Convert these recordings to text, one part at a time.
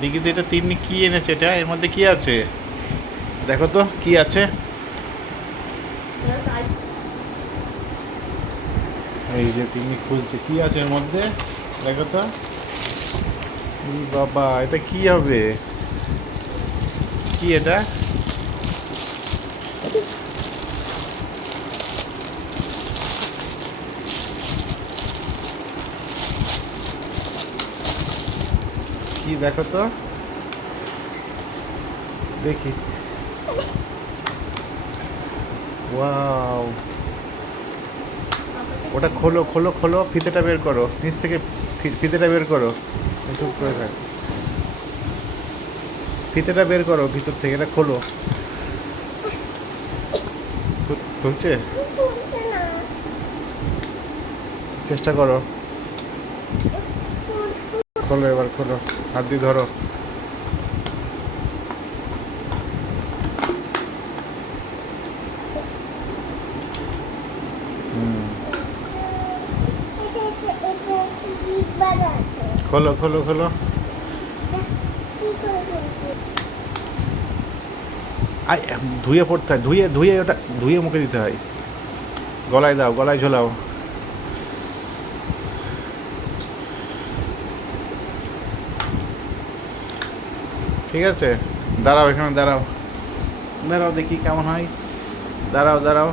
দেখি তো এটা তিন্নি কি এনেছে, এটা এর মধ্যে কি আছে দেখো তো কি আছে। এই যে তিন্নি খুলছে, কি আছে এর মধ্যে দেখো তো। ই বাবা, এটা কি হবে? কি এটা? কি দেখো তো, দেখি। ওয়াও, ওটা খোলো খোলো খোলো, ফিতেটা বের করো নিচ থেকে, ফিতেটা বের করো। চুপ করে থাক, ফিতেটা বের করো ভিতর থেকে, এটা খোলো। খুলছে, চেষ্টা করো, খোলো এবার খোলো, হাত দিয়ে ধরো। হুম, খোলো খোলো খোলো। আই, ধুয়ে পড়তে হয়, ধুয়ে ধুয়ে ওটা ধুয়ে মুখে দিতে হয়। গলায় দাও, গলায় ঝোলাও। ঠিক আছে, দাঁড়াও এখানে, দাঁড়াও দাঁড়াও, দেখি কেমন হয়। দাঁড়াও দাঁড়াও।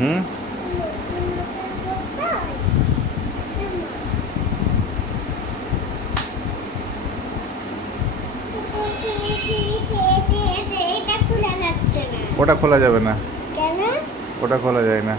হুম, ওটা খোলা যাবে না, ওটা খোলা যায় না।